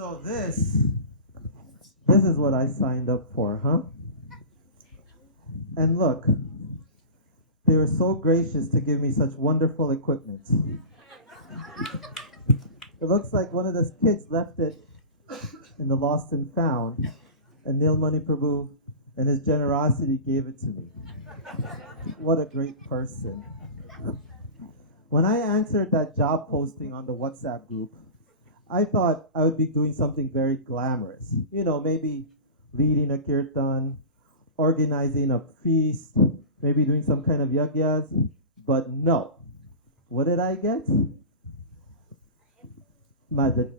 So this is what I signed up for, huh? And look, they were so gracious to give me such wonderful equipment. It looks like one of the kids left it in the lost and found, and Nilmani Prabhu, in his generosity, gave it to me. What a great person. When I answered that job posting on the WhatsApp group, I thought I would be doing something very glamorous. You know, maybe leading a kirtan, organizing a feast, maybe doing some kind of yagyas. But no. What did I get? The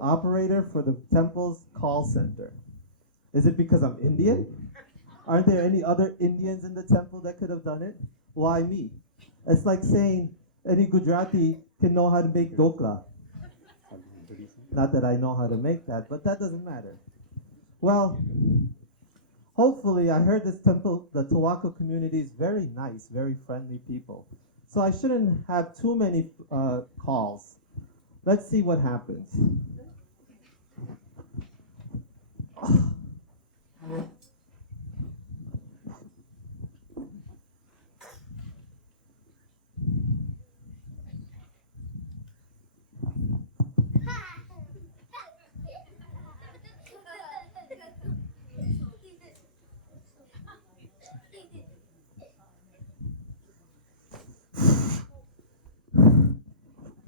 operator for the temple's call center. Is it because I'm Indian? Aren't there any other Indians in the temple that could have done it? Why me? It's like saying any Gujarati can know how to make dokla. Not that I know how to make that, but that doesn't matter. Well, hopefully, I heard this temple, the Towaco community is very nice, very friendly people. So I shouldn't have too many calls. Let's see what happens.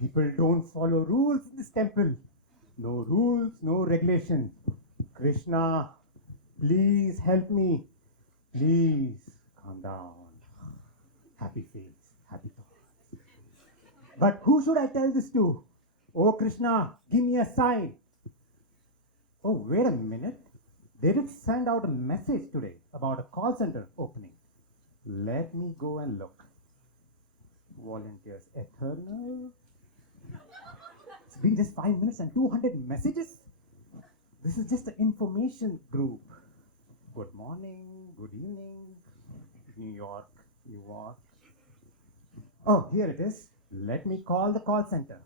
People don't follow rules in this temple. No rules, no regulations. Krishna, please help me. Please calm down. Happy face, happy thoughts. But who should I tell this to? Oh Krishna, give me a sign. Oh, wait a minute. They did send out a message today about a call center opening. Let me go and look. Volunteers eternal. It's been just 5 minutes and 200 messages. This is just an information group. Good morning, good evening, New York, New York. Oh, here it is. Let me call the call center.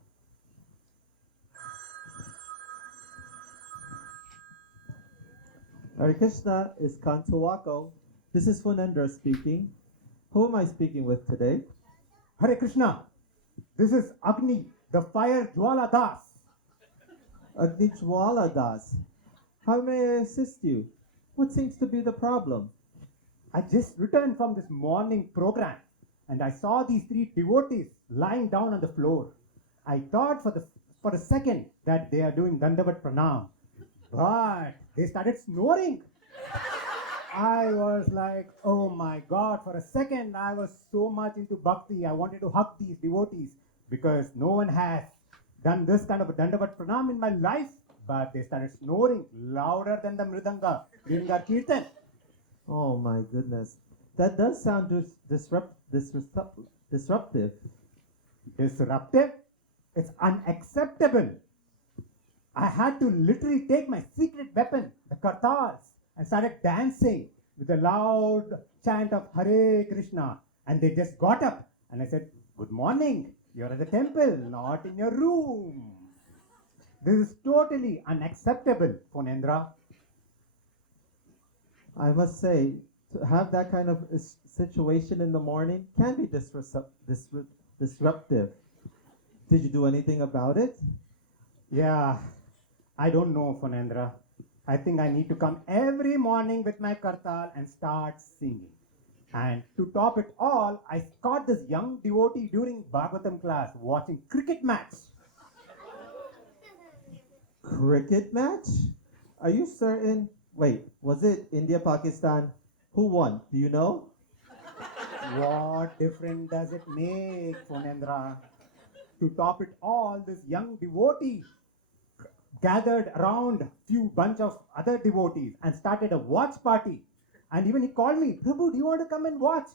Hare Krishna, ISKCON Towaco. This is Funendra speaking. Who am I speaking with today? Hare Krishna, this is Agni, the fire Jwala Das. Agnichwala Das. How may I assist you? What seems to be the problem? I just returned from this morning program and I saw these three devotees lying down on the floor. I thought for a second that they are doing Dandavat Pranam, but they started snoring. I was like, oh my God, for a second I was so much into bhakti. I wanted to hug these devotees because no one has done this kind of a Dandavat Pranam in my life, but they started snoring louder than the mridanga during our kirtan. Oh my goodness. That does sound disruptive. Disruptive? It's unacceptable. I had to literally take my secret weapon, the kartals, and started dancing with a loud chant of Hare Krishna. And they just got up and I said, good morning, you're at the temple, not in your room. This is totally unacceptable, Fonendra. I must say, to have that kind of situation in the morning can be disruptive. Did you do anything about it? Yeah, I don't know, Fonendra. I think I need to come every morning with my kartal and start singing. And to top it all, I caught this young devotee during Bhagavatam class watching cricket match. Cricket match? Are you certain? Wait, was it India-Pakistan? Who won? Do you know? What difference does it make, Fonendra? To top it all, this young devotee gathered around a few bunch of other devotees and started a watch party. And even he called me, Prabhu, do you want to come and watch?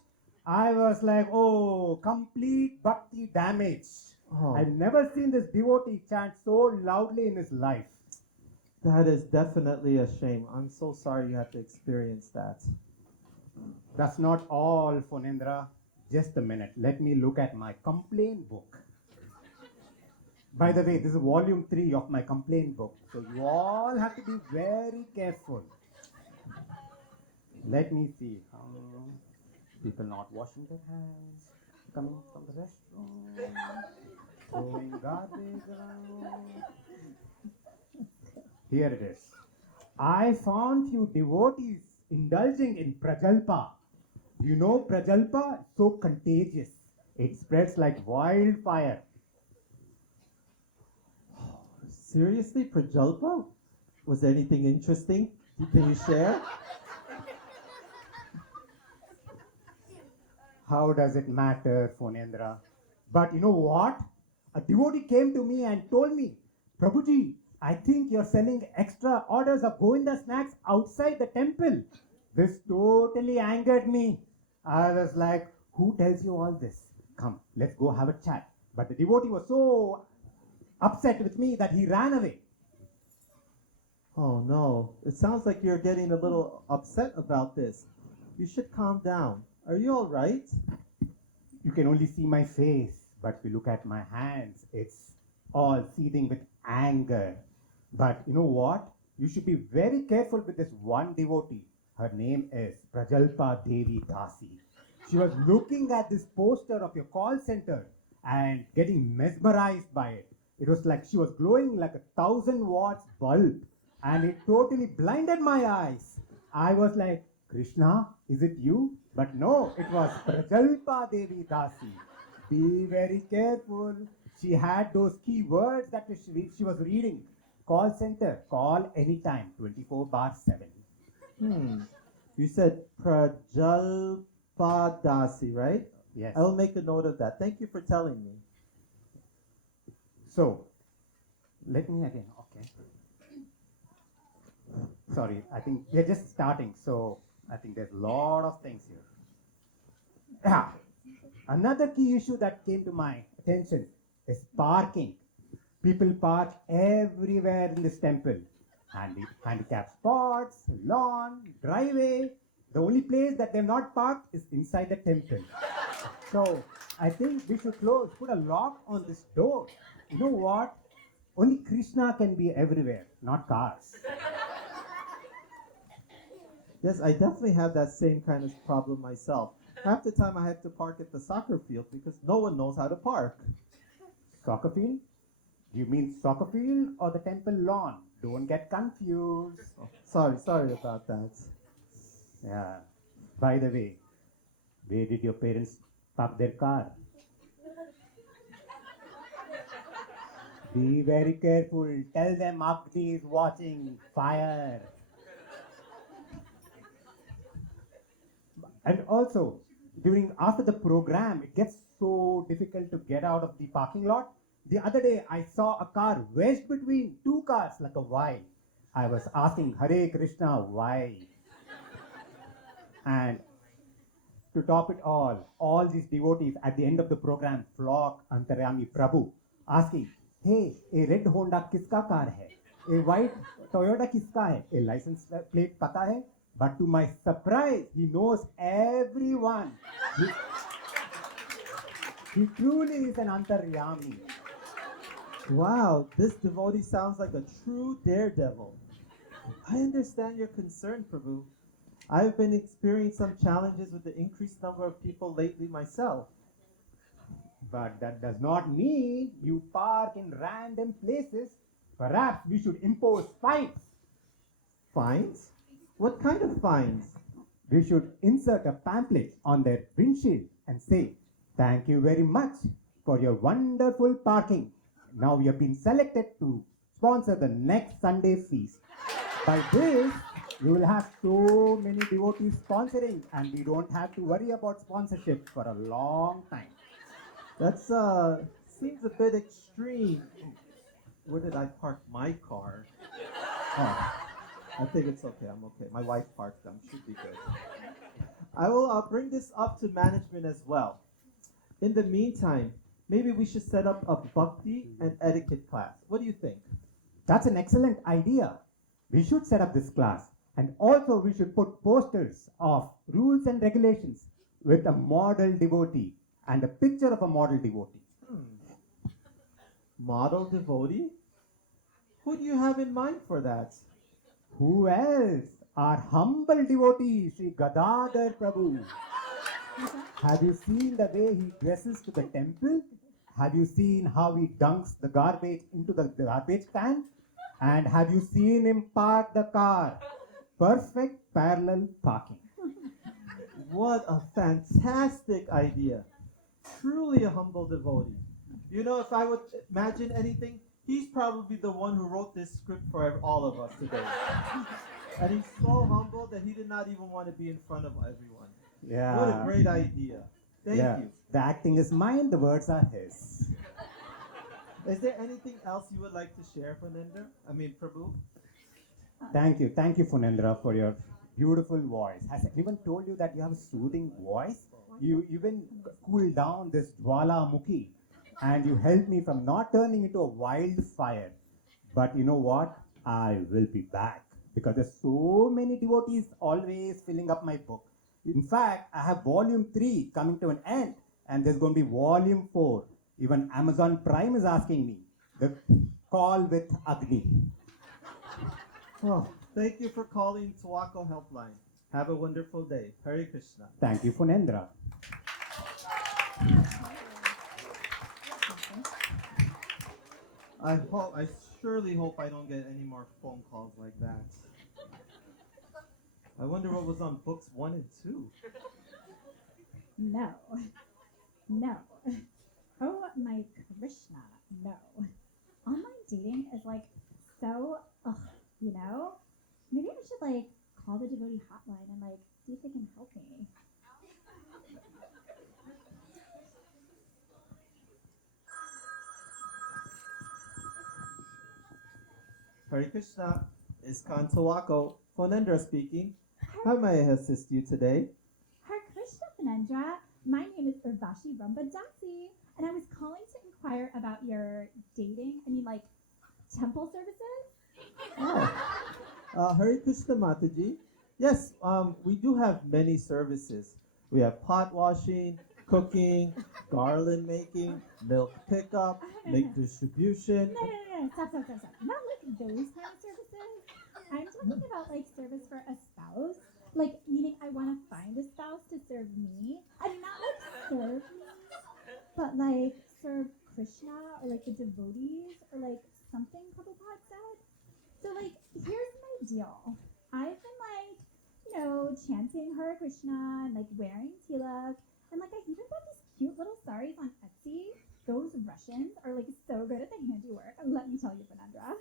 I was like, oh, complete bhakti damage. Oh. I've never seen this devotee chant so loudly in his life. That is definitely a shame. I'm so sorry you had to experience that. That's not all, Fonendra. Just a minute. Let me look at my complaint book. By the way, this is volume 3 of my complaint book, so you all have to be very careful. Let me see. People not washing their hands, coming from the restroom, throwing garbage around. Here it is. I found few devotees indulging in prajalpa. Do you know prajalpa? It's so contagious. It spreads like wildfire. Seriously, Prajalpa? Was there anything interesting? Can you share? How does it matter, Phonendra? But you know what? A devotee came to me and told me, Prabhuji, I think you're selling extra orders of Govinda snacks outside the temple. This totally angered me. I was like, who tells you all this? Come, let's go have a chat. But the devotee was so upset with me that he ran away. Oh no, it sounds like you're getting a little upset about this. You should calm down. Are you all right? You can only see my face, but if you look at my hands, it's all seething with anger. But you know what? You should be very careful with this one devotee. Her name is Prajalpa Devi Dasi. She was looking at this poster of your call center and getting mesmerized by it. It was like she was glowing like a 1,000 watts bulb, and it totally blinded my eyes. I was like, Krishna, is it you? But no, it was Prajalpa Devi Dasi. Be very careful. She had those key words that she was reading. Call center, call anytime, 24/7. You said Prajalpa Dasi, right? Yes. I will make a note of that. Thank you for telling me. So, let me again, okay. Sorry, I think we're just starting, so I think there's a lot of things here. Yeah. Another key issue that came to my attention is parking. People park everywhere in this temple. Handicap spots, lawn, driveway. The only place that they've not parked is inside the temple. So I think we should put a lock on this door. You know what? Only Krishna can be everywhere, not cars. Yes, I definitely have that same kind of problem myself. Half the time I have to park at the soccer field because no one knows how to park. Soccer field? Do you mean soccer field or the temple lawn? Don't get confused. Oh, sorry about that. Yeah. By the way, where did your parents park their car? Be very careful. Tell them Akti is watching. Fire. And also, after the program, it gets so difficult to get out of the parking lot. The other day, I saw a car wedged between two cars like a Y. I was asking, Hare Krishna, why? And to top it all these devotees at the end of the program flock Antaryami Prabhu, asking, hey, a red Honda kiska car hai? A white Toyota kiska hai? A license plate pata hai? But to my surprise, he knows everyone. He truly is an Antaryami. Wow, this devotee sounds like a true daredevil. I understand your concern, Prabhu. I've been experiencing some challenges with the increased number of people lately myself. But that does not mean you park in random places. Perhaps we should impose fines. Fines? What kind of fines? We should insert a pamphlet on their windshield and say, thank you very much for your wonderful parking. Now we have been selected to sponsor the next Sunday feast. By this, we will have so many devotees sponsoring and we don't have to worry about sponsorship for a long time. That's seems a bit extreme. Where did I park my car? Oh, I think it's okay. I'm okay. My wife parked them. Should be good. I will bring this up to management as well. In the meantime, maybe we should set up a bhakti and etiquette class. What do you think? That's an excellent idea. We should set up this class. And also we should put posters of rules and regulations with a model devotee and a picture of a model devotee. Model devotee? Who do you have in mind for that? Who else? Our humble devotee, Sri Gadadhara Prabhu. Have you seen the way he dresses to the temple? Have you seen how he dunks the garbage into the garbage can? And have you seen him park the car? Perfect parallel parking. What a fantastic idea. Truly a humble devotee. You know, if I would imagine anything, he's probably the one who wrote this script for all of us today. And he's so humble that he did not even want to be in front of everyone. Yeah. What a great idea. Thank you. The acting is mine, the words are his. Is there anything else you would like to share, Prabhu? Thank you, Funendra, for your beautiful voice. Has anyone told you that you have a soothing voice? You even cool down this Jwalamukhi and you help me from not turning into a wildfire. But you know what? I will be back because there's so many devotees always filling up my book. In fact, I have volume 3 coming to an end and there's going to be volume 4. Even Amazon Prime is asking me. The call with Agni. Oh, thank you for calling Towaco Helpline. Have a wonderful day. Hare Krishna. Thank you, Funendra. I surely hope I don't get any more phone calls like that. I wonder what was on books 1 and 2. No. No. Oh my Krishna, no. Online dating is like so, you know? Maybe I should like call the devotee hotline and like see if they can help me. Hare Krishna. ISKCON Towaco. Fonendra speaking. How may I assist you today? Hare Krishna, Phanendra. My name is Urvashi Rambadasi, and I was calling to inquire about your like temple services. Oh, Hare Krishna Mataji. Yes, we do have many services. We have pot washing, cooking, garland making, milk pickup, milk distribution. No, stop. Not like those kind of services. I'm talking about like service for a spouse. Like, meaning I want to find a spouse to serve me. I mean, not like serve me, but like serve Krishna or like the devotees or like something Prabhupada said. So like, here's my deal. I've been like, chanting Hare Krishna and like wearing tilak. And like, I even bought these cute little saris on Etsy. Those Russians are like so good at the handiwork. Let me tell you, Fernandra.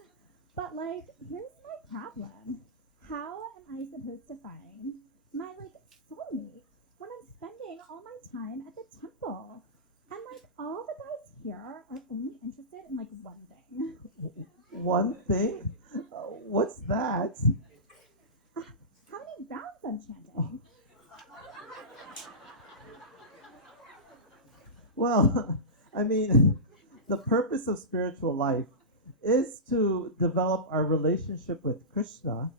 But like, here's my problem. How am I supposed to find my like soulmate when I'm spending all my time at the temple? And like all the guys here are only interested in like one thing. One thing? What's that? How many rounds I'm chanting? Well, the purpose of spiritual life is to develop our relationship with Krishna,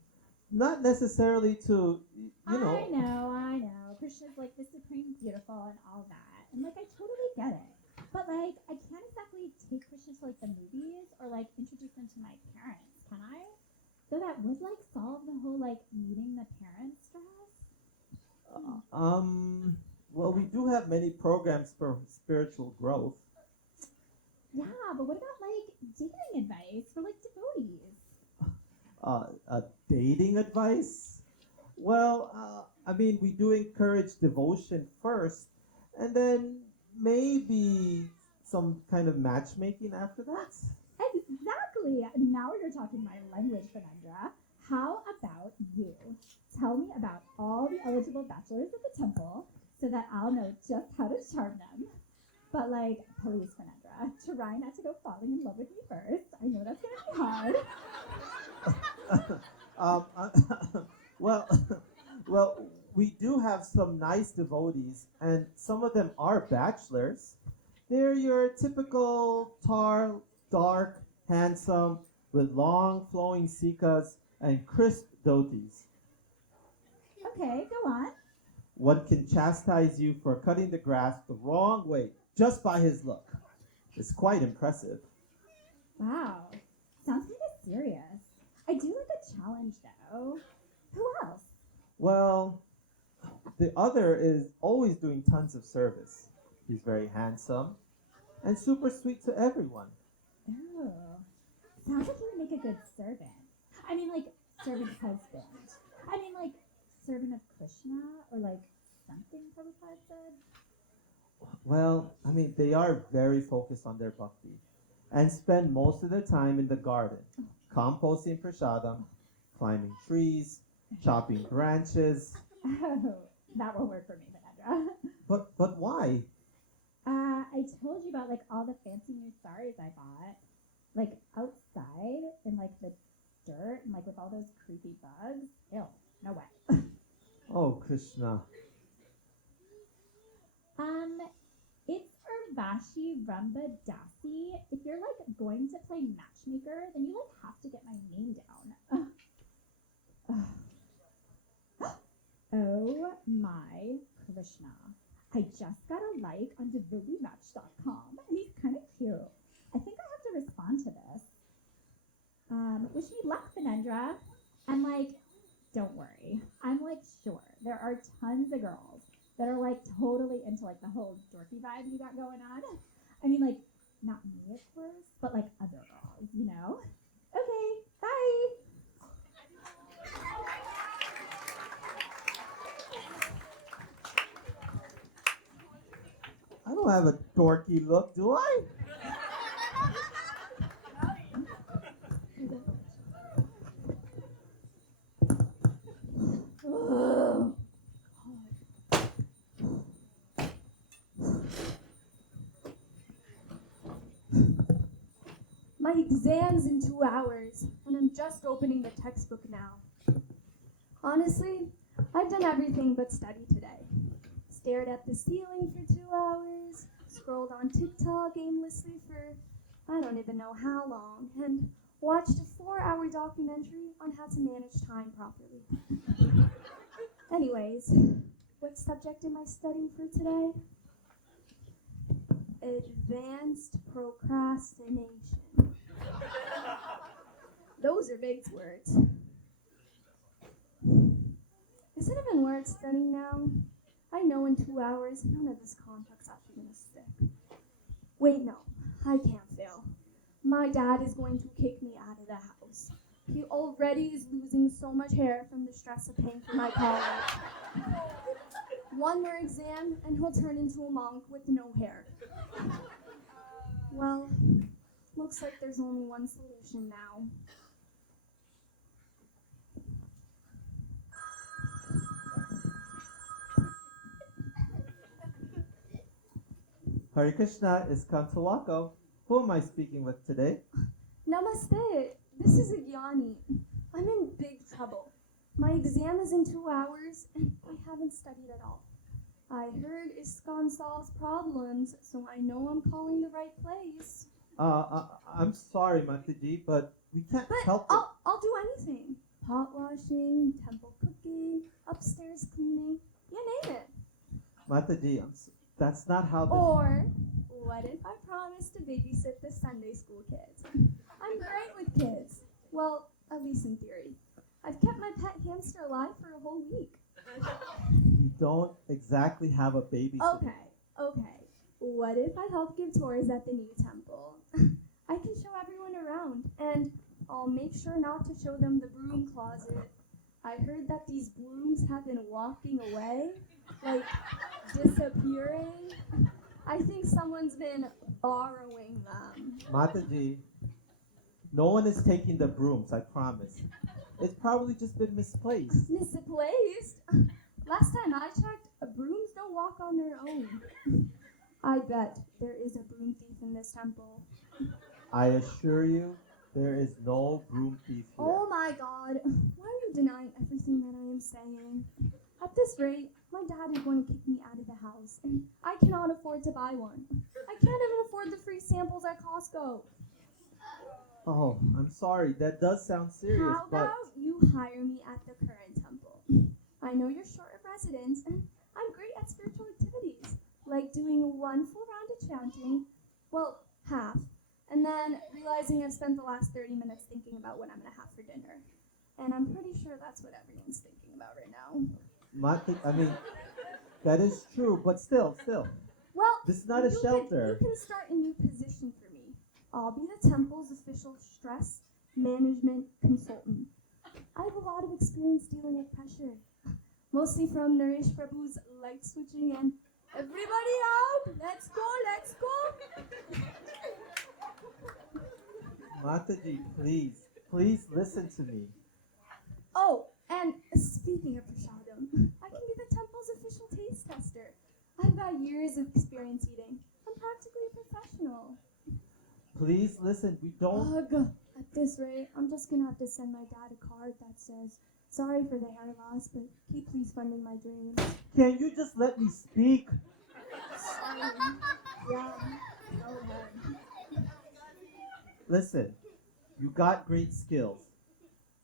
not necessarily to, I know. Krishna's like the supreme beautiful and all that. And like I totally get it. But like I can't exactly take Krishna to like the movies or like introduce him to my parents, can I? So that would like solve the whole like meeting the parents stress. Well, we do have many programs for spiritual growth. Yeah, but what about like dating advice for like devotees? Dating advice? Well, we do encourage devotion first, and then maybe some kind of matchmaking after that. Exactly. Now you're talking my language, Fernandra. How about you tell me about all the eligible bachelors at the temple so that I'll know just how to charm them. But like, please, Fernandra, try not to go falling in love with me first. I know that's gonna be hard. Well, we do have some nice devotees, and some of them are bachelors. They're your typical dark, handsome, with long flowing sikas and crisp dhotis. Okay, go on. One can chastise you for cutting the grass the wrong way just by his look. It's quite impressive. Wow. Sounds kind of serious. I do like a challenge though. Who else? Well, the other is always doing tons of service. He's very handsome and super sweet to everyone. Oh. Sounds like he would make a good servant. I mean, like, servant husband. I mean, like, servant of Krishna or like something Prabhupada said. Well, I mean, they are very focused on their bhakti and spend most of their time in the garden, composting prasadam, climbing trees, chopping branches. Oh, that won't work for me, Vinendra. But why? I told you about like all the fancy new saris I bought, like outside in like the dirt and like with all those creepy bugs. Ew, no way. Oh, Krishna. It's Urvashi Rumba Dasi. If you're like going to play matchmaker, then you like have to get my name down. Oh my Krishna. I just got a like on devoteematch.com and he's kind of cute. I think I have to respond to this. Wish me luck, Vinendra. And like, don't worry. I'm like sure there are tons of girls that are like totally into like the whole dorky vibe you got going on. I mean like, not me of course, but like other girls, you know? Okay, bye. I don't have a dorky look, do I? Ugh. My exam's in 2 hours, and I'm just opening the textbook now. Honestly, I've done everything but study today. Stared at the ceiling for 2 hours, scrolled on TikTok aimlessly for I don't even know how long, and watched a 4-hour documentary on how to manage time properly. Anyways, what subject am I studying for today? Advanced procrastination. Those are big words. Is it even worth studying now? I know in 2 hours none of this contact's actually gonna stick. Wait, no, I can't fail. My dad is going to kick me out of the house. He already is losing so much hair from the stress of paying for my college. One more exam and he'll turn into a monk with no hair. Well, looks like there's only one solution now. Hare Krishna, ISKCON Towaco. Who am I speaking with today? Namaste. This is Agyani. I'm in big trouble. My exam is in 2 hours and I haven't studied at all. I heard ISKCON solves problems, so I know I'm calling the right place. I'm sorry, Mataji, but we can't But help it. I'll do anything. Pot washing, temple cooking, upstairs cleaning, you name it. Mataji, that's not how this... Or what if I promise to babysit the Sunday school kids? I'm great with kids. Well, at least in theory. I've kept my pet hamster alive for a whole week. We don't exactly have a babysitter. Okay. What if I help give tours at the new temple? I can show everyone around, and I'll make sure not to show them the broom closet. I heard that these brooms have been walking away, like disappearing. I think someone's been borrowing them. Mataji, no one is taking the brooms, I promise. It's probably just been misplaced. Misplaced? Last time I checked, brooms don't walk on their own. I bet there is a broom thief in this temple. I assure you, there is no broom thief here. Oh my god, why are you denying everything that I am saying? At this rate, my dad is going to kick me out of the house, and I cannot afford to buy one. I can't even afford the free samples at Costco. Oh, I'm sorry, that does sound serious, How but... about you hire me at the current temple? I know you're short of residents, and I'm great at spiritual activities, like doing 1 full round of chanting, well, half, and then realizing I've spent the last 30 minutes thinking about what I'm going to have for dinner. And I'm pretty sure that's what everyone's thinking about right now. I mean, that is true, but still. Well, This is not a shelter. You can start a new position for me. I'll be the temple's official stress management consultant. I have a lot of experience dealing with pressure, mostly from Naresh Prabhu's light switching and everybody out, let's go. Mataji, please listen to me. Oh, and speaking of prasadam, I can be the temple's official taste tester. I've got years of experience eating. I'm practically a professional. Please listen, we don't... Ugh, at this rate, I'm just gonna have to send my dad a card that says, sorry for the hair loss, but keep please funding my dreams. Can you just let me speak? Sorry. Yeah, go ahead. Listen, you got great skills,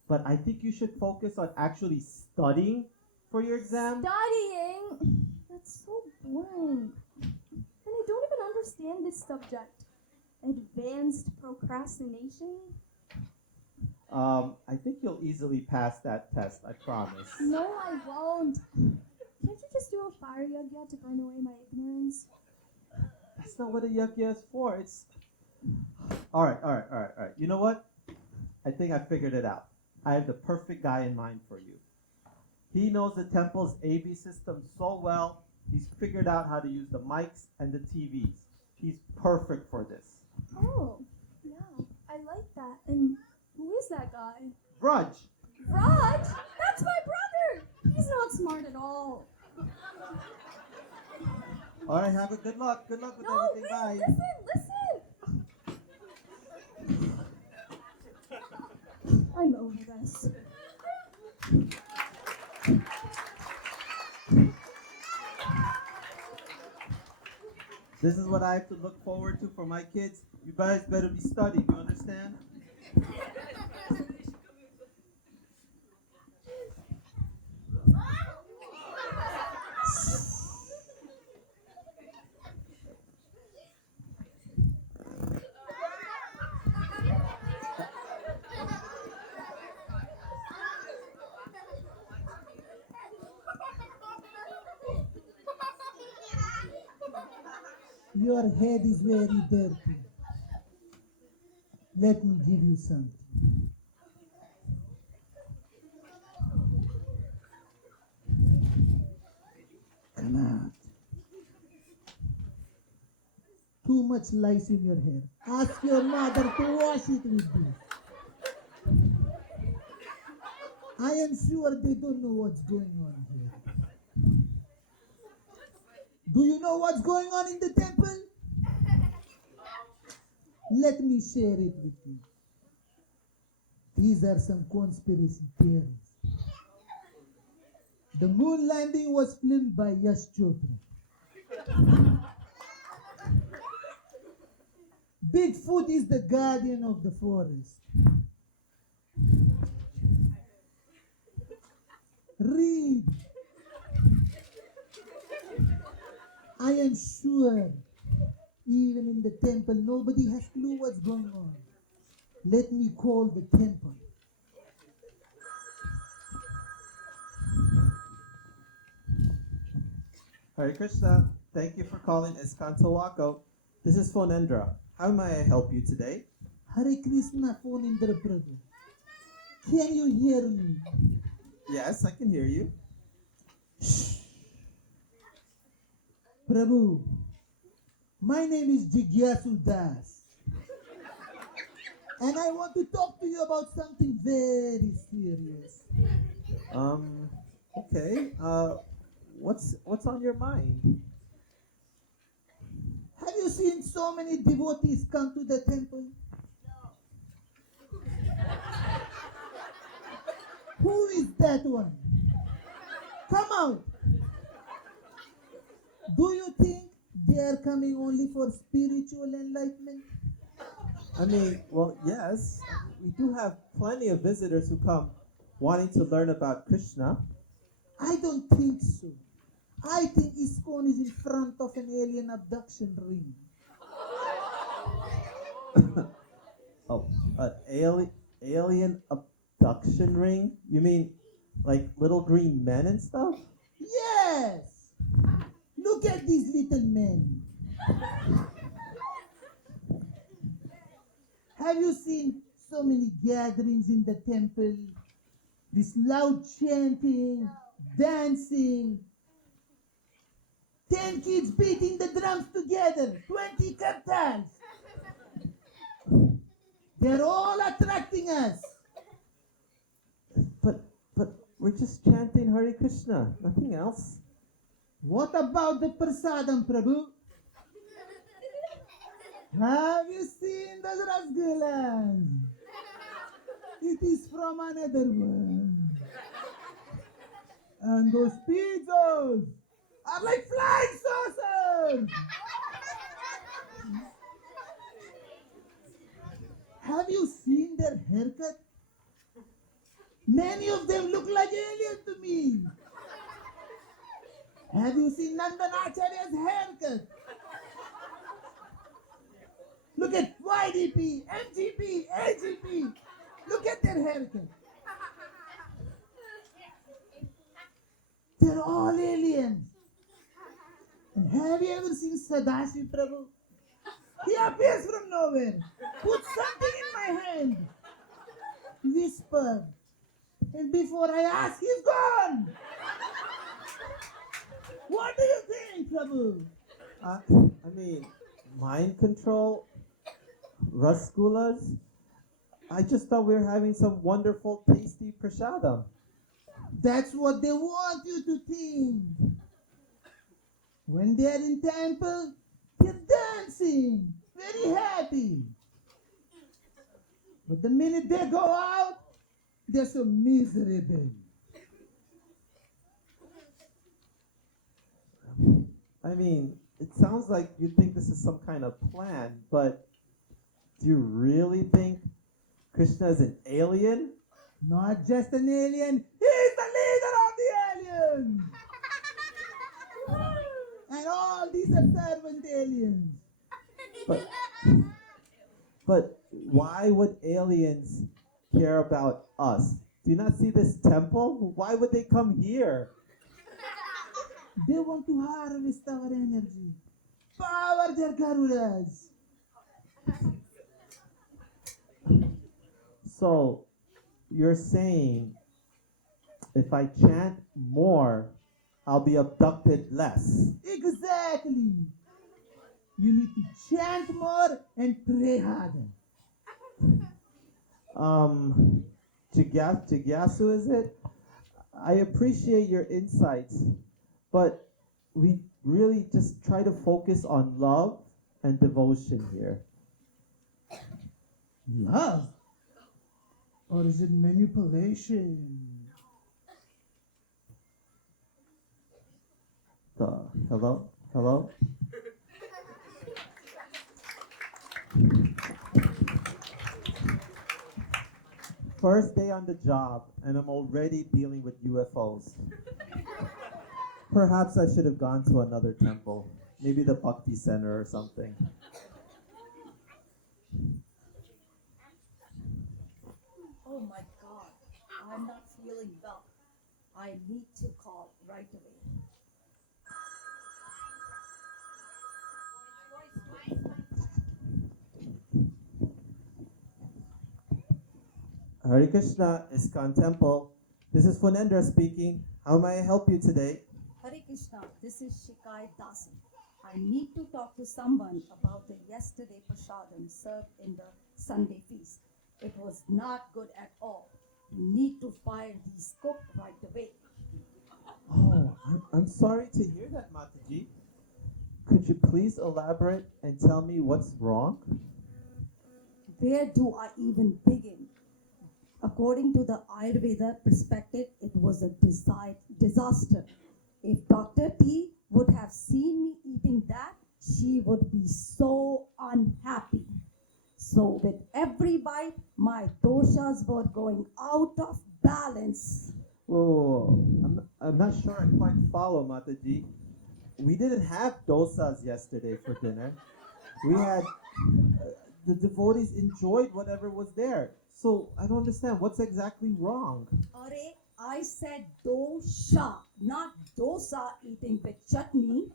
but I think you should focus on actually studying for your exam. Studying? That's so boring. And I don't even understand this subject. Advanced procrastination? I think you'll easily pass that test, I promise. No, I won't. Can't you just do a fire yagya to burn away my ignorance? That's not what a yagya is for. It's... All right. You know what? I think I figured it out. I have the perfect guy in mind for you. He knows the temple's AV system so well. He's figured out how to use the mics and the TVs. He's perfect for this. Oh, yeah, I like that. And who is that guy? Raj! Raj? That's my brother! He's not smart at all. All right, have a good luck. Good luck with No, everything. wait, Bye. listen! I'm over this. This is what I have to look forward to for my kids. You guys better be studying, you understand? Your head is very dirty. Let me give you something. Come out. Too much lice in your hair. Ask your mother to wash it with this. I am sure they don't know what's going on here. Do you know what's going on in the temple? Let me share it with you. These are some conspiracy theories. The moon landing was filmed by Yash Chopra. Bigfoot is the guardian of the forest. Read. I am sure, even in the temple, nobody has clue what's going on. Let me call the temple. Hare Krishna. Thank you for calling ISKCON Towaco. This is Phonendra. How may I help you today? Hare Krishna, Phonendra Prabhu. Can you hear me? Yes, I can hear you. Prabhu, my name is Jigyasu Das. And I want to talk to you about something very serious. Okay. What's on your mind? Have you seen so many devotees come to the temple? Who is that one? Come out. Do you think they are coming only for spiritual enlightenment? I mean, well, yes. We do have plenty of visitors who come wanting to learn about Krishna. I don't think so. I think ISKCON is in front of an alien abduction ring. Oh, alien abduction ring? You mean like little green men and stuff? Yes! Look at these little men. Have you seen so many gatherings in the temple? This loud chanting, dancing, 10 kids beating the drums together, 20 kirtans. They're all attracting us. But we're just chanting Hare Krishna, nothing else. What about the prasadam, Prabhu? Have you seen those rasgullas? It is from another world. And those pizzas are like flying saucers. Have you seen their haircut? Many of them look like aliens to me. Have you seen Nandan Acharya's haircut? Look at YDP, MGP, AGP. Look at their haircut. They're all aliens. And have you ever seen Sadashiv Prabhu? He appears from nowhere. Put something in my hand. Whisper. And before I ask, he's gone. What do you think, Prabhu? I mean, mind control? Rasgullas? I just thought we were having some wonderful, tasty prasadam. That's what they want you to think. When they're in temple, they're dancing, very happy. But the minute they go out, they're so miserable. I mean, it sounds like you think this is some kind of plan, but do you really think Krishna is an alien? Not just an alien, he's the leader of the aliens. And all these are servant aliens. But why would aliens care about us? Do you not see this temple? Why would they come here? They want to harvest our energy. Power their Garudas. So, you're saying if I chant more, I'll be abducted less. Exactly. You need to chant more and pray harder. Jigyasu, is it? I appreciate your insights, but we really just try to focus on love and devotion here. Love? Or is it manipulation? Hello? Hello? First day on the job, and I'm already dealing with UFOs. Perhaps I should have gone to another temple, maybe the Bhakti Center or something. Oh my God, I'm not feeling well. I need to call right away. Hare Krishna, ISKCON Temple. This is Funendra speaking. How may I help you today? Hare Krishna, this is Shikai Dasi. I need to talk to someone about the yesterday prasadam served in the Sunday feast. It was not good at all. You need to fire these cook right away. Oh, I'm sorry to hear that, Mataji. Could you please elaborate and tell me what's wrong? Where do I even begin? According to the Ayurveda perspective, it was a disaster. If Dr. T would have seen me eating that, she would be so unhappy. So with every bite, my doshas were going out of balance. Whoa. I'm not sure I quite follow, Mataji. We didn't have dosas yesterday for dinner. We had the devotees enjoyed whatever was there. So I don't understand what's exactly wrong. Are, I said dosha, not dosa eating with chutney.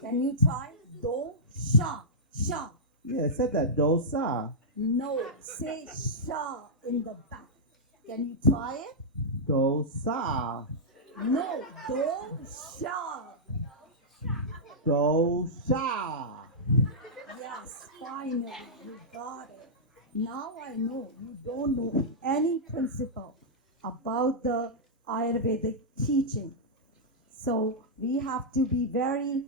Can you try? Dosha, sha. Yeah, I said that dosa. No, say sha in the back. Can you try it? Dosa. No, dosha. Dosha. Yes, finally, you got it. Now I know you don't know any principle about the Ayurvedic teaching. So we have to be very,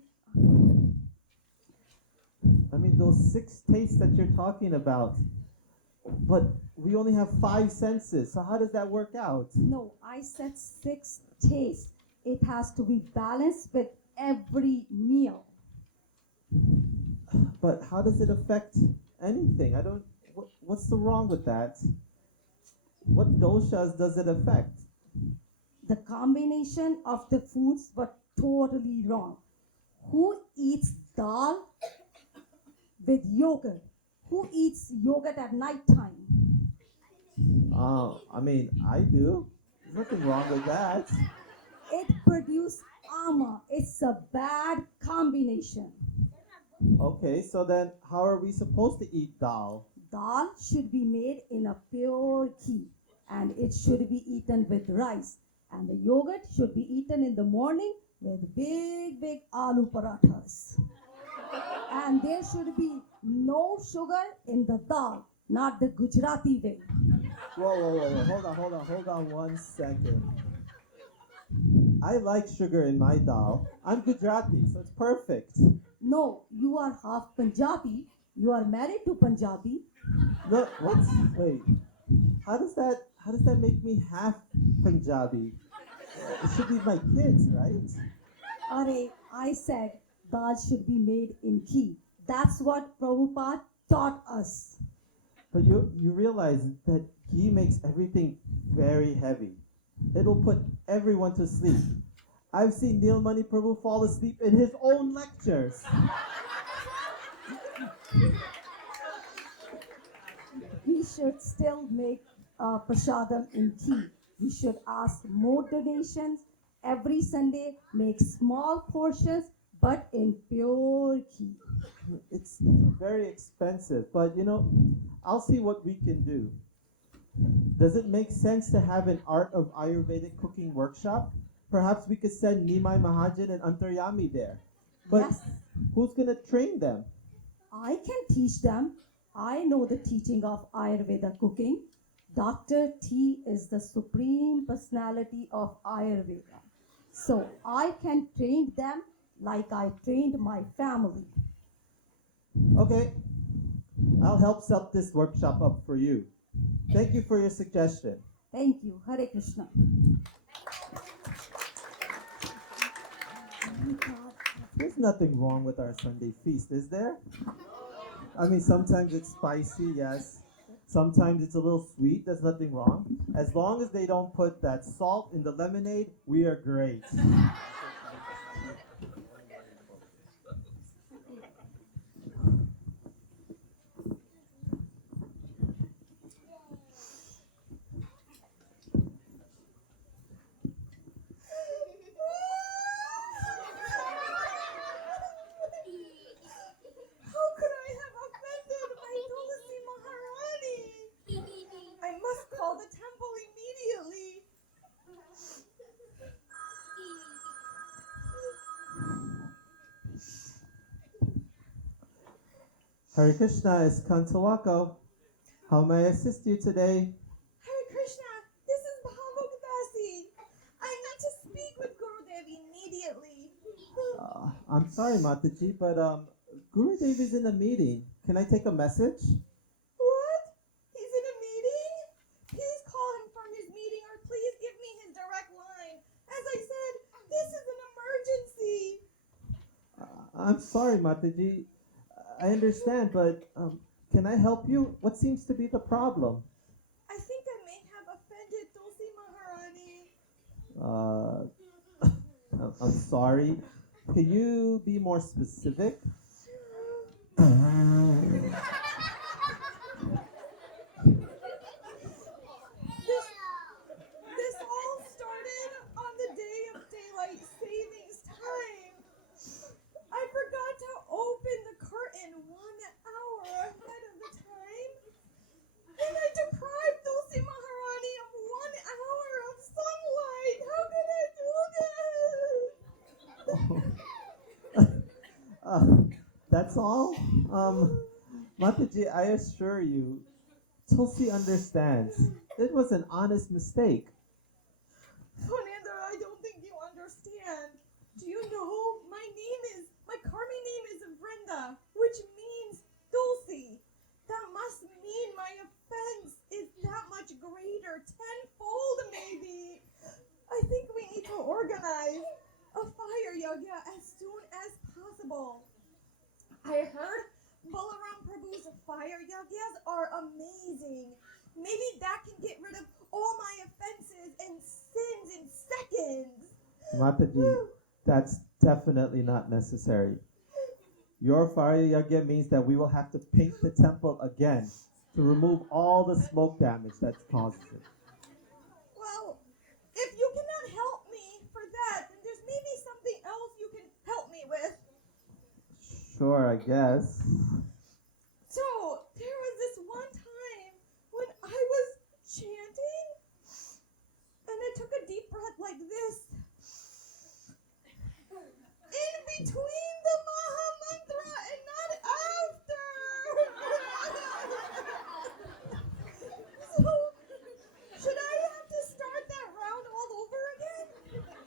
I mean, those 6 tastes that you're talking about. But we only have 5 senses, so how does that work out? no, I said 6 tastes. It has to be balanced with every meal. But how does it affect anything? What's the wrong with that? What doshas does it affect? The combination of the foods were totally wrong. Who eats dal with yogurt? Who eats yogurt at night time? I mean, I do. There's nothing wrong with that. It produces ama. It's a bad combination. Okay, so then how are we supposed to eat dal? Dal should be made in a pure ghee and it should be eaten with rice. And the yogurt should be eaten in the morning with big aloo parathas. And there should be no sugar in the dal, not the Gujarati way. Whoa. Hold on 1 second. I like sugar in my dal. I'm Gujarati, so it's perfect. No, you are half Punjabi. You are married to Punjabi. Look, what? Wait. How does that make me half Punjabi? It should be my kids, right? Are, I said dal should be made in ghee. That's what Prabhupada taught us. But you realize that ghee makes everything very heavy. It'll put everyone to sleep. I've seen Nilmani Prabhu fall asleep in his own lectures. We should still make prasadam in ghee. We should ask more donations. Every Sunday, make small portions, but in pure ghee. It's very expensive, but I'll see what we can do. Does it make sense to have an art of Ayurvedic cooking workshop? Perhaps we could send Nimai Mahajan and Antaryami there. But Yes, who's going to train them? I can teach them. I know the teaching of Ayurveda cooking. Dr. T is the supreme personality of Ayurveda. So I can train them like I trained my family. Okay, I'll help set this workshop up for you. Thank you for your suggestion. Thank you. Hare Krishna. There's nothing wrong with our Sunday feast, is there? I mean, sometimes it's spicy, yes. Sometimes it's a little sweet, there's nothing wrong. As long as they don't put that salt in the lemonade, we are great. How could I have offended my Tulsi Maharani? I must call the temple immediately. Hare Krishna, ISKCON Towaco. How may I assist you today? Hare Krishna, this is Bhavukdasi. I need to speak with Gurudev immediately. I'm sorry, Mataji, but Gurudev is in a meeting. Can I take a message? What? He's in a meeting? Please call him from his meeting or please give me his direct line. As I said, this is an emergency. I'm sorry, Mataji. I understand, but can I help you? What seems to be the problem? I think I may have offended Tulsi Maharani. I'm sorry. Can you be more specific? That's all? Mataji, I assure you, Tulsi understands. It was an honest mistake. Fernando, I don't think you understand. Do you know my Karmi name is Brenda, which means Dulcie. That must mean my offense is that much greater, tenfold maybe. I think we need to organize a fire yagya as soon as possible. I heard Balaram Prabhu's fire yagyas are amazing. Maybe that can get rid of all my offenses and sins in seconds. Mataji, that's definitely not necessary. Your fire yagya means that we will have to paint the temple again to remove all the smoke damage that's caused it. Well, if you cannot help me for that, then there's maybe something else you can help me with. Sure, I guess. So, there was this one time when I was chanting, and I took a deep breath like this. In between the Maha Mantra and not after. So, should I have to start that round all over again?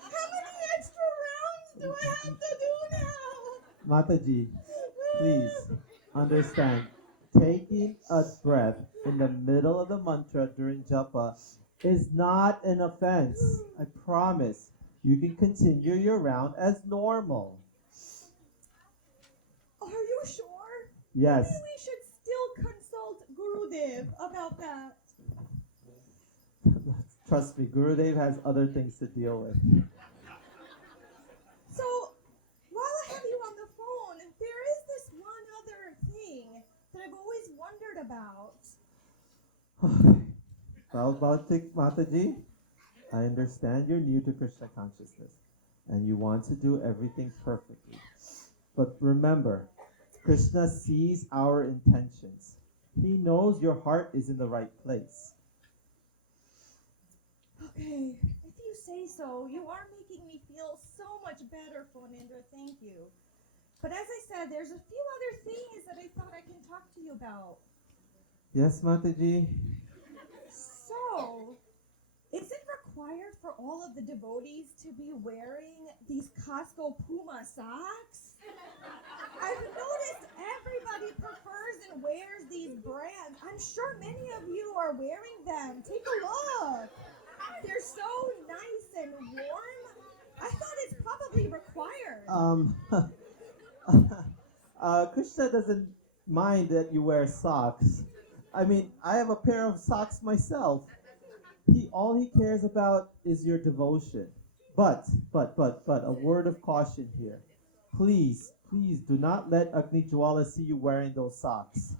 How many extra rounds do I have to do now? Mataji, please understand. Taking a breath in the middle of the mantra during japa is not an offense. I promise. You can continue your round as normal. Are you sure? Yes. Maybe we should still consult Gurudev about that. Trust me, Gurudev has other things to deal with. So, while I have you on the phone, there is this one other thing that I've always wondered about. Well, Bautik Mataji, I understand you're new to Krishna consciousness and you want to do everything perfectly. But remember, Krishna sees our intentions. He knows your heart is in the right place. Okay, if you say so, you are making me feel so much better, Phonendra. Thank you. But as I said, there's a few other things that I thought I can talk to you about. Yes, Mataji? So, is it required for all of the devotees to be wearing these Costco Puma socks? I've noticed everybody prefers and wears these brands. I'm sure many of you are wearing them. Take a look. They're so nice and warm. I thought it's probably required. Krishna doesn't mind that you wear socks. I mean, I have a pair of socks myself. All he cares about is your devotion. But, a word of caution here. Please do not let Agni Jwala see you wearing those socks.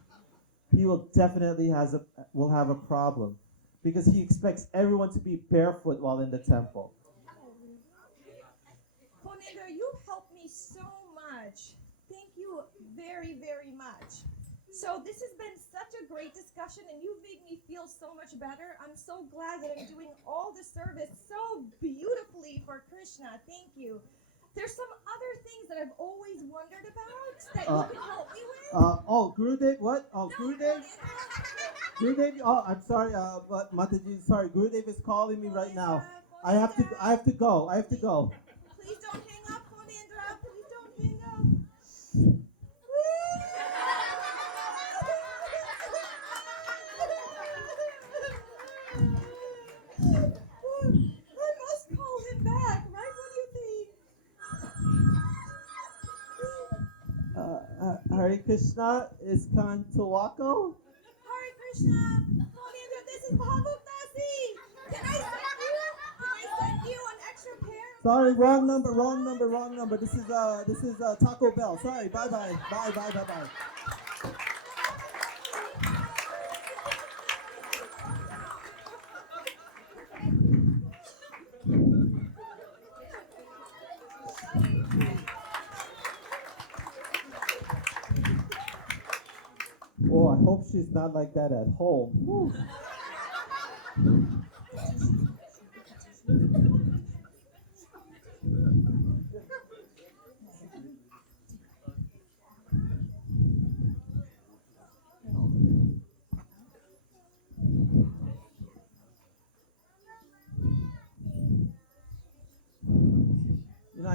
He will definitely will have a problem because he expects everyone to be barefoot while in the temple. Phonendra, you've helped me so much. Thank you very, very much. So this has been such a great discussion, and you've made me feel so much better. I'm so glad that I'm doing all the service so beautifully for Krishna. Thank you. There's some other things that I've always wondered about that you can help me with. Gurudev, what? Oh, Gurudev? Gurudev, I'm sorry, but Mataji, sorry, Gurudev is calling me right now. I have to go. Please don't hang up, Phonendra. Please don't hang up. I must call him back, right? What do you think? Hare Krishna, ISKCON Towaco? Hare Krishna, Phonendra, this is Bhavukdasi. Can I send you an extra pair? Sorry, wrong number. This is Taco Bell. Sorry, bye. Oh, I hope she's not like that at home. Whew.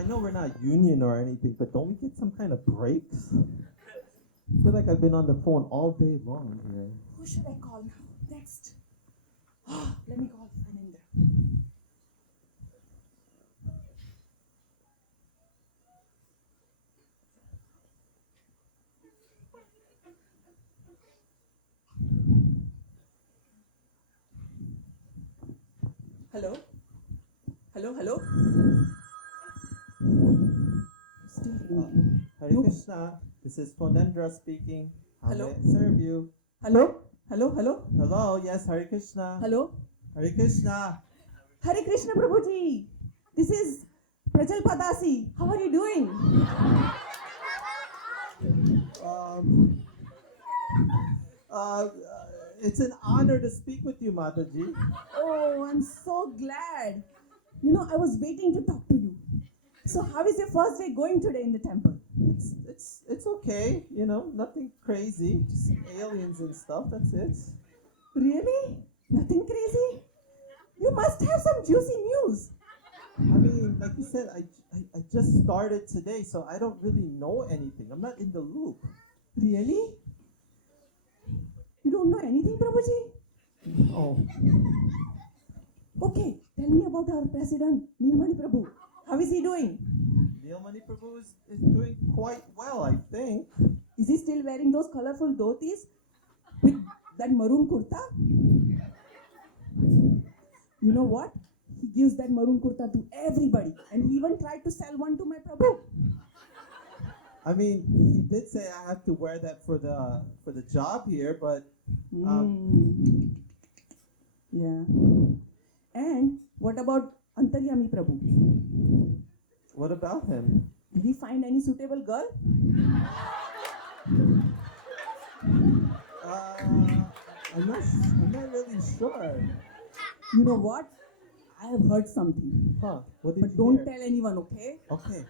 I know we're not union or anything, but don't we get some kind of breaks? I feel like I've been on the phone all day long here. Who should I call now? Next. Let me call Fernanda. Hello? Hello, hello? Still ringing. Hare Krishna, this is Fonendra speaking. How Hello? may I serve you? Hello? Hello, hello? Hello, yes, Hare Krishna. Hello? Hare Krishna. Hare Krishna Prabhuji. This is Prajal Padasi. How are you doing? Um, uh, it's an honor to speak with you, Mataji. Oh, I'm so glad. You know, I was waiting to talk to you. So, how is your first day going today in the temple? It's okay, you know, nothing crazy, just aliens and stuff. That's it. Really? Nothing crazy? You must have some juicy news. I mean, like you said, I just started today, so I don't really know anything. I'm not in the loop. Really? You don't know anything, Prabhuji? Oh, Okay, tell me about our president, Nilmani Prabhu. How is he doing? Neilmani Prabhu is doing quite well, I think. Is he still wearing those colorful dhotis with that maroon kurta? You know what? He gives that maroon kurta to everybody, and he even tried to sell one to my Prabhu. I mean, he did say I have to wear that for the job here, but Yeah. And what about Antaryami Prabhu? what about him? Did he find any suitable girl? I'm not really sure. You know what? I have heard something. Huh? What did But you don't hear? tell anyone, okay? Okay.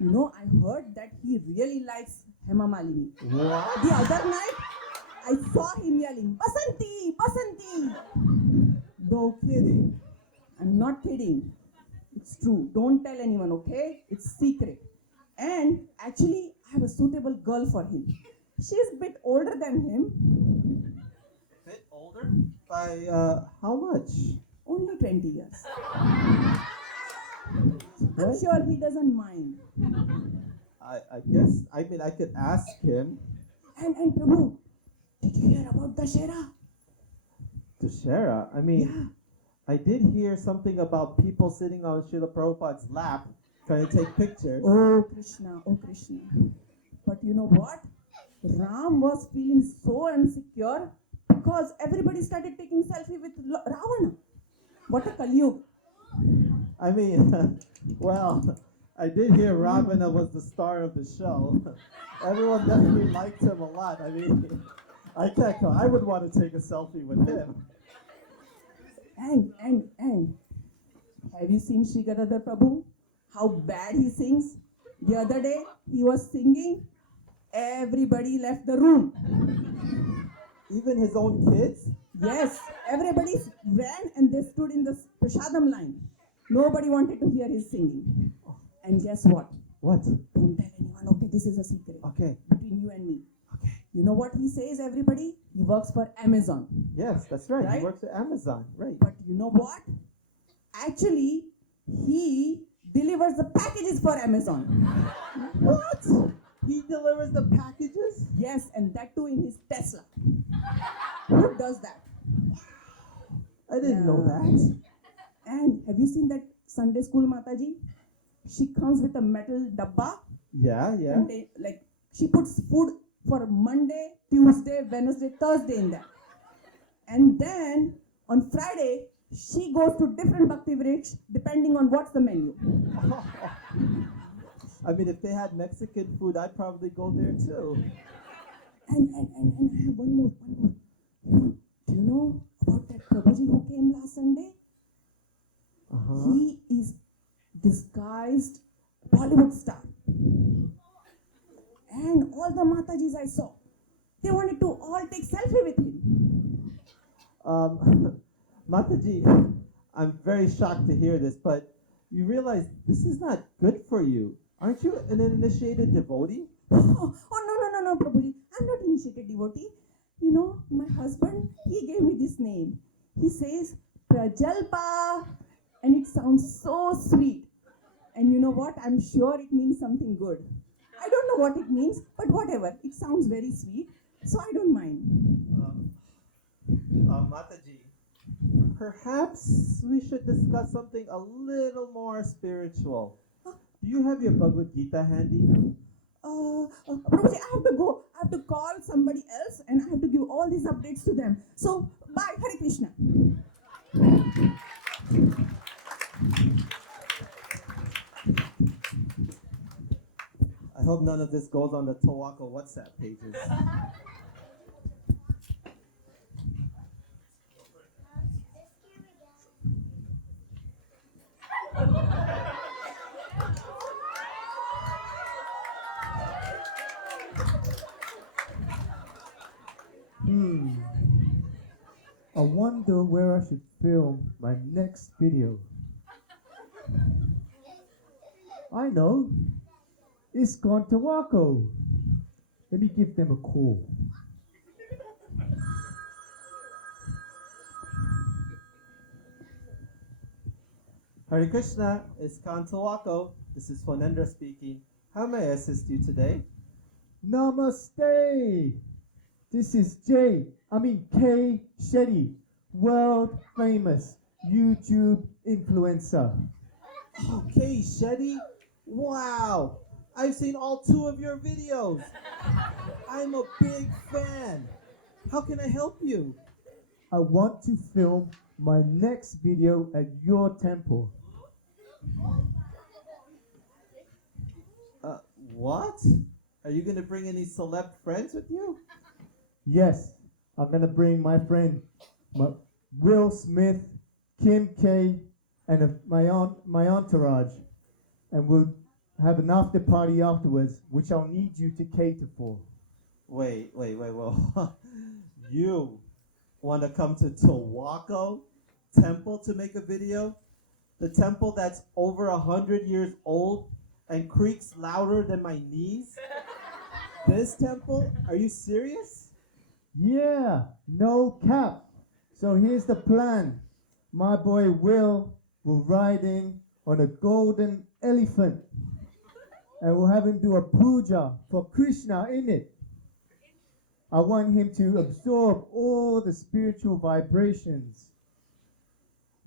You know, I heard that he really likes Hema Malini. What? The other night, I saw him yelling, Basanti, Basanti. No kidding. I'm not kidding. It's true. Don't tell anyone, okay? It's secret. And actually, I have a suitable girl for him. She's a bit older than him, Bit older? By how much? only 20 years. I'm What? sure he doesn't mind. I guess I could ask him. And Prabhu, did you hear about Dashera? Dussehra. I mean, I did hear something about people sitting on Srila Prabhupada's lap trying to take pictures. Oh Krishna, oh Krishna. But you know what? Ram was feeling so insecure because everybody started taking selfie with Ravana. What a Kaliyug. I mean, well, I did hear Ravana was the star of the show. Everyone definitely liked him a lot. I mean, I can't go. I would want to take a selfie with him. And have you seen Sri Gadadhara Prabhu? How bad he sings? The other day he was singing, everybody left the room. Even his own kids? Yes, everybody ran and they stood in the prasadam line. Nobody wanted to hear his singing. And guess what? What? Don't tell anyone, okay? This is a secret Okay. between you and me. Okay. You know what he says, everybody? He works for Amazon. Yes, that's right. Right? He works at Amazon. Right. But you know what? Actually, he delivers the packages for Amazon. What? He delivers the packages? Yes, and that too in his Tesla. Who does that? I didn't know Yeah. that. And have you seen that Sunday school Mataji? She comes with a metal dabba. Yeah, yeah. Like she puts food for Monday, Tuesday, Wednesday, Thursday in that. And then on Friday, she goes to different Bhakti Vriksh depending on what's the menu. I mean, if they had Mexican food, I'd probably go there too. And I have one more. Do you know about that Prabhuji who came last Sunday? Uh-huh. He is disguised Bollywood star. And all the Matajis I saw, they wanted to all take selfie with him. Mataji, I'm very shocked to hear this, but you realize this is not good for you. Aren't you an initiated devotee? Oh, no, Prabhuji. I'm not initiated devotee. You know, my husband, he gave me this name. He says Prajalpa, and it sounds so sweet. And you know what? I'm sure it means something good. I don't know what it means, but whatever. It sounds very sweet, so I don't mind. Mataji, perhaps we should discuss something a little more spiritual. Do you have your Bhagavad Gita handy? Prabhuji, I have to go. I have to call somebody else and I have to give all these updates to them. So, bye. Hare Krishna. I hope none of this goes on the Towaco WhatsApp pages. I wonder where I should film my next video. I know. ISKCON Towaco. Let me give them a call. Hare Krishna, ISKCON Towaco. This is Fonendra speaking. How may I assist you today? Namaste. This is K. Shetty, world famous YouTube influencer. Okay, Shetty. Wow. I've seen all 2 of your videos. I'm a big fan. How can I help you? I want to film my next video at your temple. What? Are you going to bring any celeb friends with you? Yes, I'm gonna bring my friend Will Smith, Kim K, and my entourage, and we'll have an after party afterwards, which I'll need you to cater for. Wait. You want to come to Towaco Temple to make a video? The temple that's over 100 years old and creaks louder than my knees? This temple? Are you serious? Yeah, no cap. So here's the plan. My boy Will ride in on a golden elephant, and we'll have him do a puja for Krishna in it. I want him to absorb all the spiritual vibrations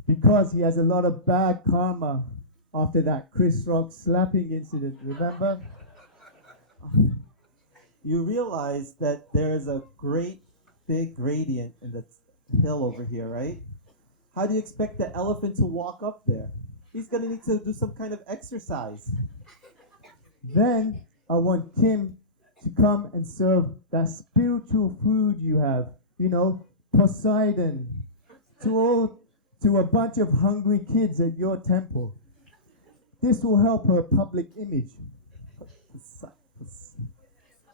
because he has a lot of bad karma after that Chris Rock slapping incident, remember? You realize that there is a great big gradient in the hill over here, right? How do you expect the elephant to walk up there? He's going to need to do some kind of exercise. Then I want Kim to come and serve that spiritual food you have, you know, Poseidon, to a bunch of hungry kids at your temple. This will help her public image.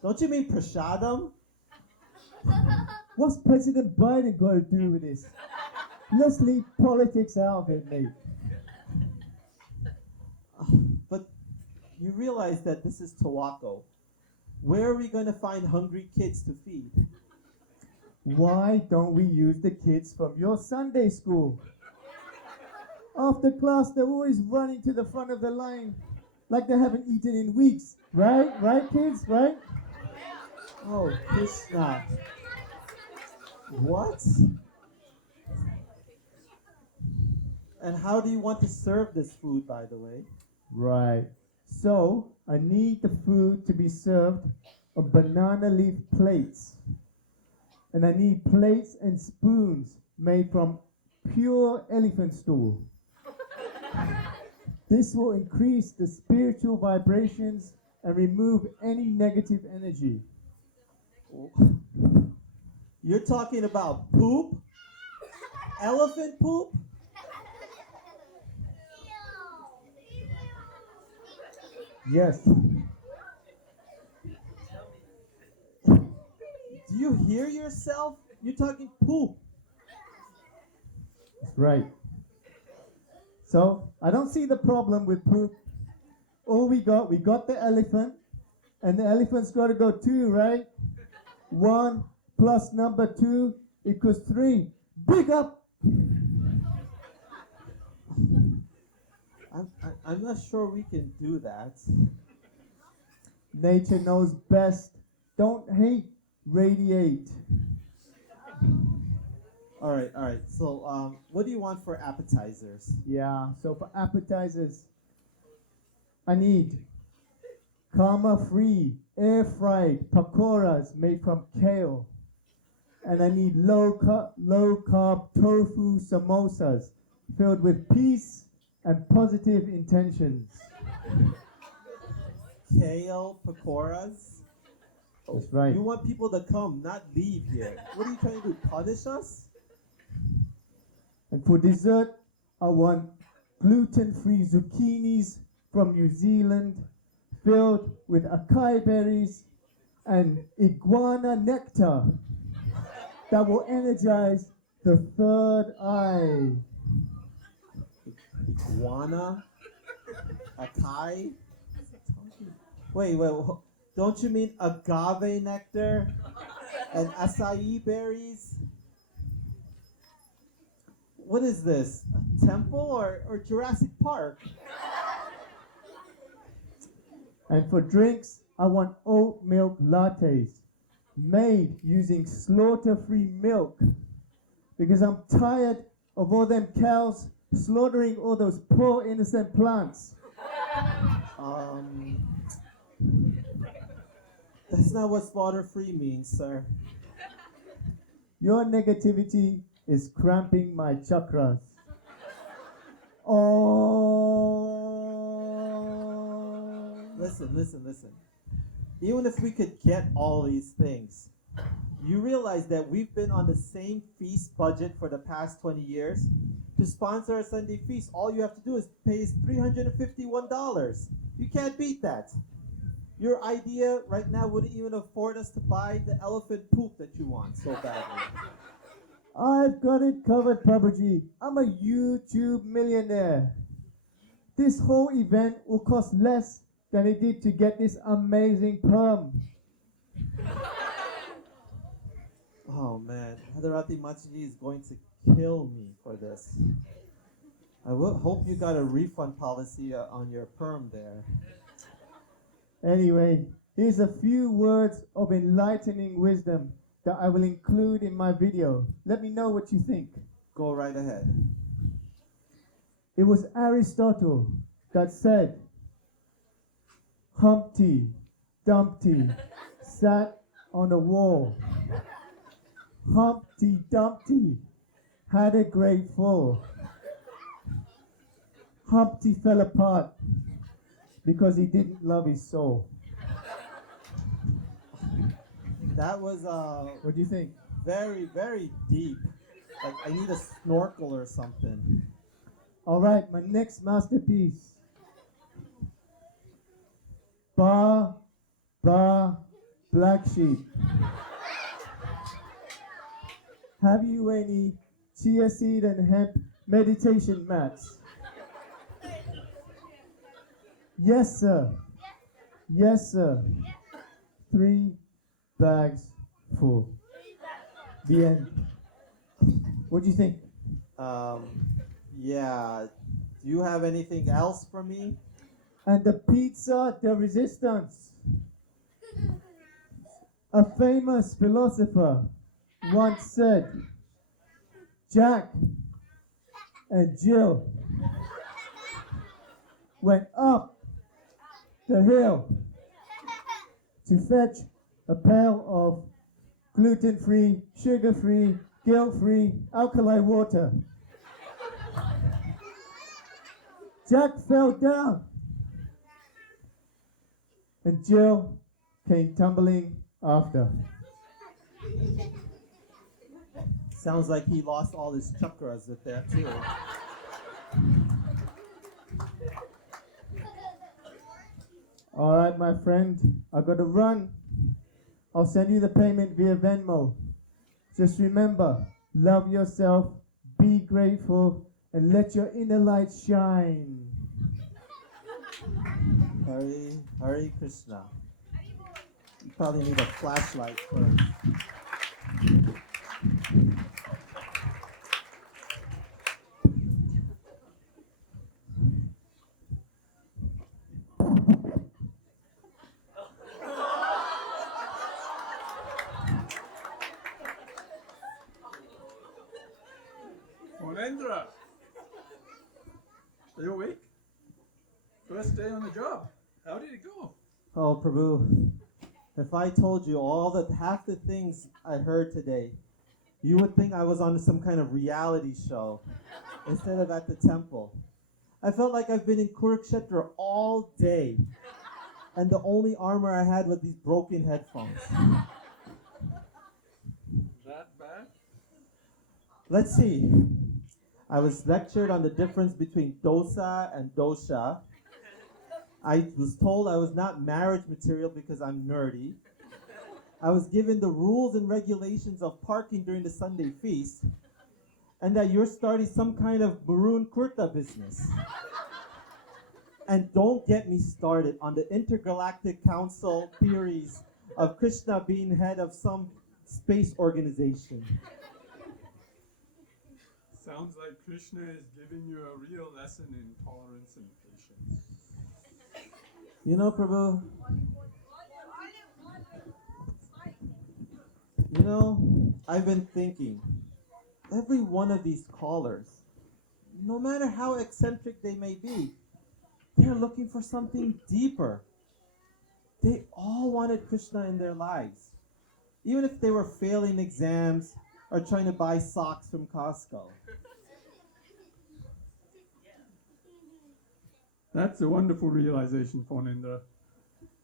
Don't you mean prashadam? What's President Biden got to do with this? Let's leave politics out of it, mate. But you realize that this is Towaco. Where are we going to find hungry kids to feed? Why don't we use the kids from your Sunday school? After class, they're always running to the front of the line like they haven't eaten in weeks. Right? Right, kids? Right? Oh, Krishna. What? And how do you want to serve this food, by the way? Right. So, I need the food to be served on banana leaf plates. And I need plates and spoons made from pure elephant stool. This will increase the spiritual vibrations and remove any negative energy. You're talking about poop? Elephant poop? Yes. Do you hear yourself? You're talking poop. That's right. So I don't see the problem with poop. All we got the elephant, and the elephant's got to go too, right? 1 plus number 2 equals 3. Big up! I'm not sure we can do that. Nature knows best. Don't hate, radiate. All right. So, what do you want for appetizers? Yeah, so for appetizers, I need karma-free, air-fried pakoras made from kale. And I need low-carb tofu samosas filled with peace and positive intentions. Kale pakoras? That's right. You want people to come, not leave here. What are you trying to do? Punish us? And for dessert, I want gluten-free zucchinis from New Zealand filled with acai berries and iguana nectar that will energize the third eye. Iguana? Acai? Wait, don't you mean agave nectar and acai berries? What is this? A temple or Jurassic Park? And for drinks, I want oat milk lattes made using slaughter-free milk because I'm tired of all them cows slaughtering all those poor innocent plants. That's not what slaughter-free means, sir. Your negativity is cramping my chakras. Oh. Listen. Even if we could get all these things, you realize that we've been on the same feast budget for the past 20 years? To sponsor a Sunday feast, all you have to do is pay $351. You can't beat that. Your idea right now wouldn't even afford us to buy the elephant poop that you want so badly. I've got it covered, Prabhuji. I'm a YouTube millionaire. This whole event will cost less than it did to get this amazing perm. Oh man, Hadarati Machi is going to kill me for this. I hope you got a refund policy on your perm there. Anyway, here's a few words of enlightening wisdom that I will include in my video. Let me know what you think. Go right ahead. It was Aristotle that said, Humpty Dumpty sat on a wall. Humpty Dumpty had a great fall. Humpty fell apart because he didn't love his soul. That was What do you think? very, very deep. Like I need a snorkel or something. All right, my next masterpiece. Ba, ba, black sheep. Have you any chia seed and hemp meditation mats? Yes, sir. Yes, sir. 3 bags full. The end. What do you think? Yeah. Do you have anything else for me? And the pizza de resistance. A famous philosopher once said, Jack and Jill went up the hill to fetch a pail of gluten-free, sugar-free, guilt-free alkali water. Jack fell down and Jill came tumbling after. Sounds like he lost all his chakras with that too. All right, my friend, I gotta run. I'll send you the payment via Venmo. Just remember, love yourself, be grateful, and let your inner light shine. Hare Krishna. You probably need a flashlight first. Monendra, are you awake? First day on the job. How did it go? Oh, Prabhu, if I told you half the things I heard today, you would think I was on some kind of reality show instead of at the temple. I felt like I've been in Kurukshetra all day, and the only armor I had was these broken headphones. That bad? Let's see. I was lectured on the difference between dosa and dosha. I was told I was not marriage material because I'm nerdy. I was given the rules and regulations of parking during the Sunday feast, and that you're starting some kind of maroon kurta business. And don't get me started on the intergalactic council theories of Krishna being head of some space organization. Sounds like Krishna is giving you a real lesson in tolerance and patience. You know, Prabhu, I've been thinking, every one of these callers, no matter how eccentric they may be, they're looking for something deeper. They all wanted Krishna in their lives, even if they were failing exams or trying to buy socks from Costco. That's a wonderful realization, Fonendra.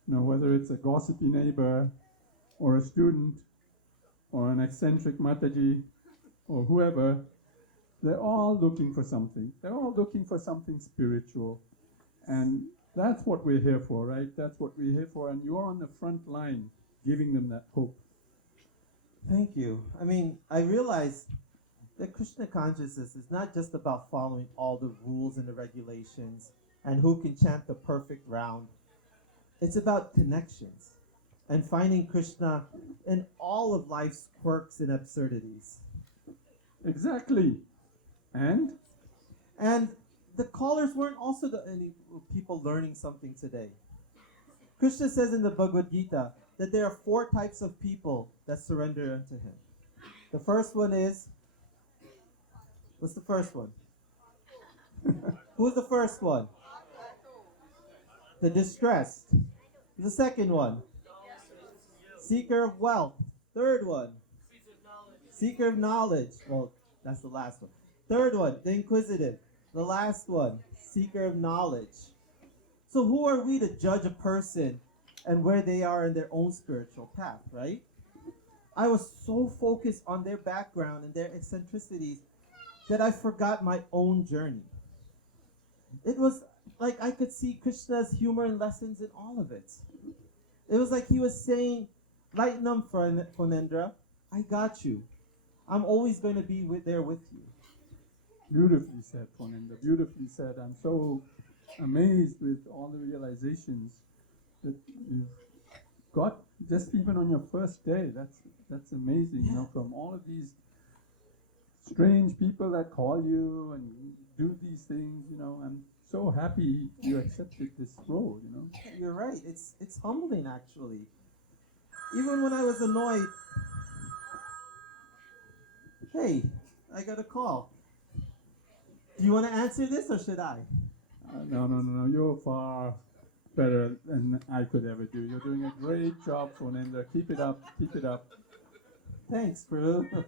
Whether it's a gossipy neighbor, or a student, or an eccentric Mataji, or whoever, they're all looking for something. They're all looking for something spiritual. And that's what we're here for, right? That's what we're here for. And you're on the front line giving them that hope. Thank you. I realize that Krishna consciousness is not just about following all the rules and the regulations and who can chant the perfect round. It's about connections and finding Krishna in all of life's quirks and absurdities. Exactly. And the callers weren't also the only people learning something today. Krishna says in the Bhagavad Gita that there are 4 types of people that surrender unto him. The first one is, what's the first one? Who's the first one? The distressed. The second one? Seeker of wealth. Third one? Seeker of knowledge. Well, that's the last one. Third one, the inquisitive. The last one, seeker of knowledge. So who are we to judge a person and where they are in their own spiritual path, right? I was so focused on their background and their eccentricities that I forgot my own journey. It was like I could see Krishna's humor and lessons in all of it. It was like he was saying, lighten up, Fonendra. I got you. I'm always going to be there with you. beautifully said, Fonendra, beautifully said. I'm so amazed with all the realizations that you've got just even on your first day. That's amazing, from all of these strange people that call you and do these things, I'm so happy you accepted this role, You're right. It's humbling, actually. Even when I was annoyed. Hey, I got a call. Do you want to answer this or should I? No. You're far better than I could ever do. You're doing a great job, Fonendra. Keep it up. Keep it up. Thanks, Prabhu.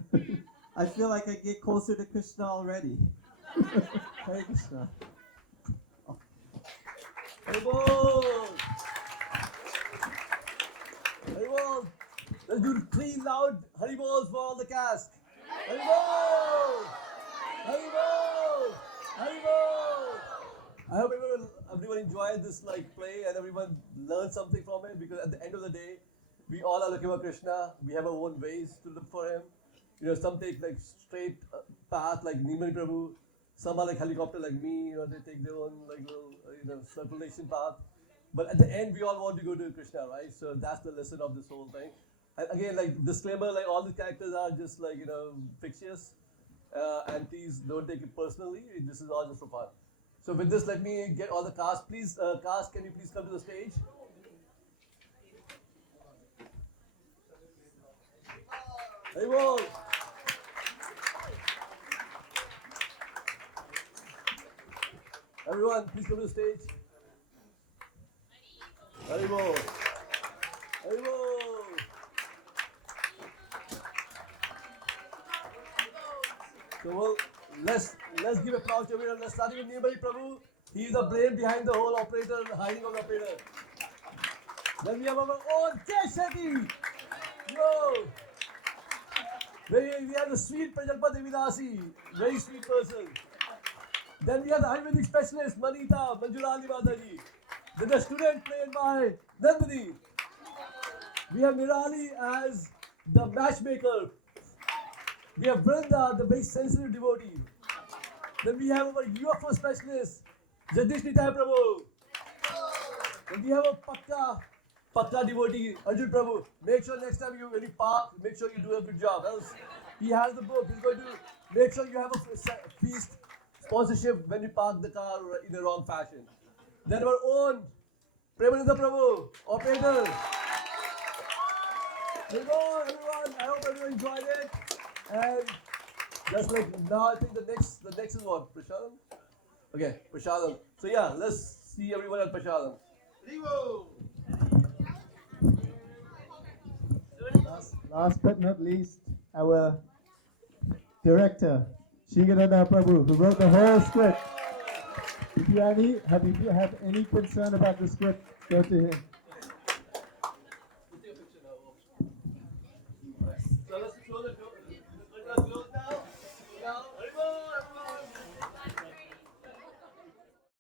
I feel like I get closer to Krishna already. Hare Krishna. Oh. Haribol! Haribol! Let's do 3 loud Haribols for all the cast. Haribol! Haribol! Haribol! I hope everyone enjoyed this play and everyone learned something from it, because at the end of the day, we all are looking for Krishna. We have our own ways to look for him. Some take straight path like Nimani Prabhu. Some are like helicopter like me, you know, they take their own like little, circulation path. But at the end, we all want to go to Krishna, right? So that's the lesson of this whole thing. And again, like disclaimer, like all the characters are just like, fictitious. And please don't take it personally. This is all just for fun. So with this, let me get all the cast. Please, cast, can you please come to the stage? Hey, whoa. Everyone, please come to the stage. Haribo. Haribo. So well, let's give applause to everyone. Let's start with Nirmali Prabhu. He is the brain behind the whole operator, the hiring of the operator. Then we have our own Jay Shetty. Yo. We have the sweet Prajalpa Devidasi, very sweet person. Then we have the Ayurvedic specialist, Manita Manjurali Mataji. Then the student played by Nandini. We have Nirali as the matchmaker. We have Vrinda, the very sensitive devotee. Then we have our UFO specialist, Jagdish Nitai Prabhu. Then we have a Pakka devotee, Arjun Prabhu. Make sure next time when you park, make sure you do a good job. Else, he has the book. He's going to make sure you have a feast sponsorship when you park the car in the wrong fashion. Then our own Premananda Prabhu, operator. There you go, everyone. I hope everyone enjoyed it. And just like now, I think the next is what? Prashadam? Okay, Prashadam. So yeah, let's see everyone at Prashadam. Last but not least, our director, Sri Gadadhara Prabhu, who wrote the whole script. If you have any concern about the script, go to him.